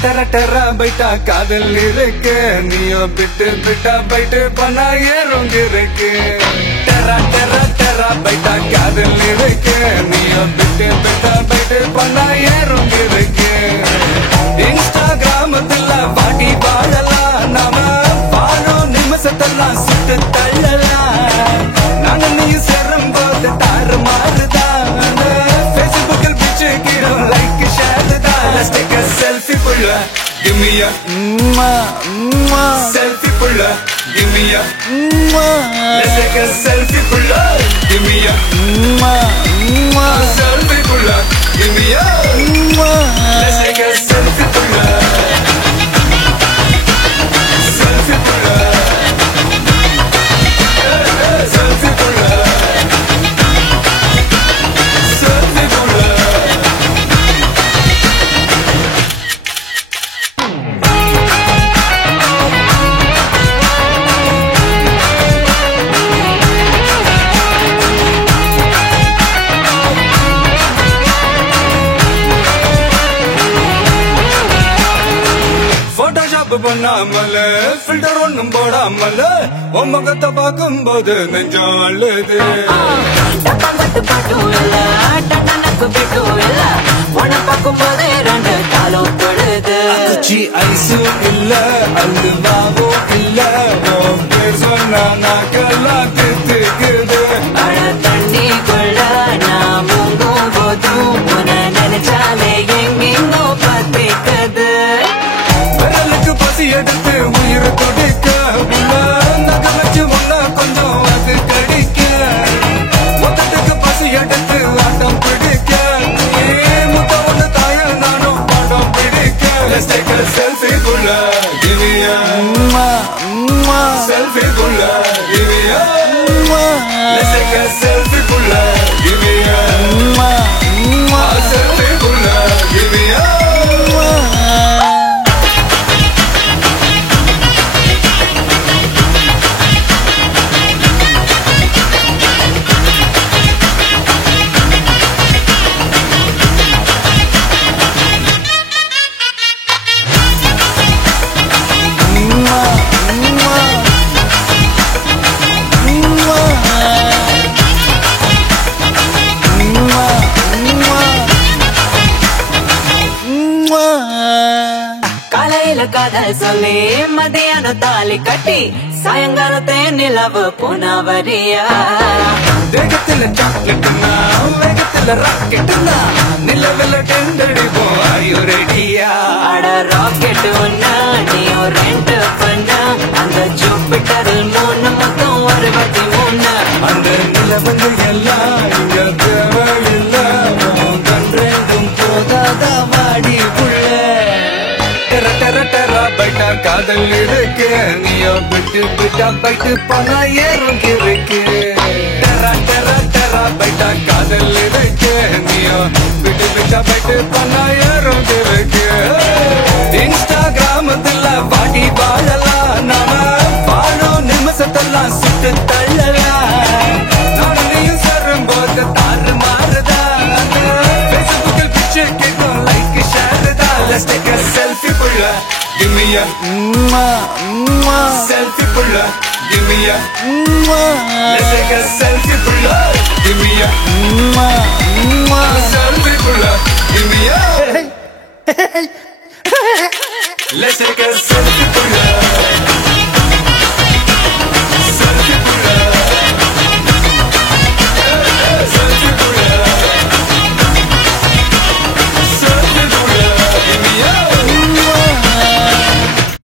டெரா பைட்டா காதல் இருக்கு நீயோ பிட்டு பிட்டா பைட்டு பண்ணா ஏறுங்க இருக்கு டெரா பைட்டா காதல் இருக்கு நீயோ பிட்டு பிட்டா பைட்டு பண்ணா ஏறுங்க இருக்கு இன்ஸ்டாகிராமத்துல பாட்டி வாழலாம் நாம வாழும் நிமிஷத்தெல்லாம் சுட்டு தள்ளலாம் நாங்க நீ சேரும் போது தாறு மாறுதான் பேஸ்புக்கில் பிச்சு கீழும் லைக் ஷேர் தான் Let's take a selfie pulla give me a selfie pulla give me a Let's take a selfie pulla give me a selfie pulla give me a Let's take a selfie pulla selfie pulla selfie pulla selfie pulla பண்ணாமல filter ஒண்ணும் போடாமல உன் முகத்தை பார்க்கும் போது நெஞ்சம் அழுது ஐஸும் இல்ல அல்வாவும் இல்ல சொன்னா நாக்கெல்லாம் தித்துக்குது தண்ணி கொள்ள நான் முங்கும் போதும் உன நினைச்சாலே எங்கெங்கோ பத்திக்குது பசி எடுத்து உயிர் கொடுக்க நகை வச்சு முன்ன கொஞ்சம் அது கடிக்க மொத்தத்துக்கு பசி எடுத்து ஆட்டம் பிடிக்க முத்த ஒண்ணு தாய நானும் பாடம் பிடிக்க Let's take a selfie pulla give me a selfie pulla give me a Let's take a selfie pulla give me a selfie pulla give me a காதல் சொல்லி மதியான தாலி கட்டி சாயங்காலத்தே நிலவு புனவரியா வேகத்துல சாக்லேட்னா வேகத்துல ராக்கெட்னா நிலவுல டெண்டடிப்போம் ஐயோ ரெடியா அட ராக்கெட் ஒன்னா நீயோ ரெண்டு பண்ணா அந்த ஜூபிட்டரில் 3 மொத்தம் 63 அந்த நிலவுகள் எல்லாம் இங்க தேவையில்லை கண்டெண்டும் போதாத வாடி புள்ள டெரா பைட்டா காதல் இருக்கு நீயோ பிட்டு பிட்டா பைட்டு பண்ணா ஏறுங்க இருக்கு டெரா பைட்டா காதல் இருக்கு நீயோ பிட்டு பிட்டா பைட்டு பண்ணா ஏறுங்க இருக்கு இன்ஸ்டாகிராமத்துல பாட்டி வாழலாம் நாம வாழும் நிமிஷத்தெல்லாம் சுட்டு தள்ளலாம் நானும் நீயும் சேரும் போது தாறு மாறுதான் பேஸ்புக்கில் பிச்சு கேட்கும் லைக் ஷேர் தான் Let's take a selfie pulla give me a selfie pulla give me a Let's take a selfie pulla give me a selfie pulla give me a Let's take a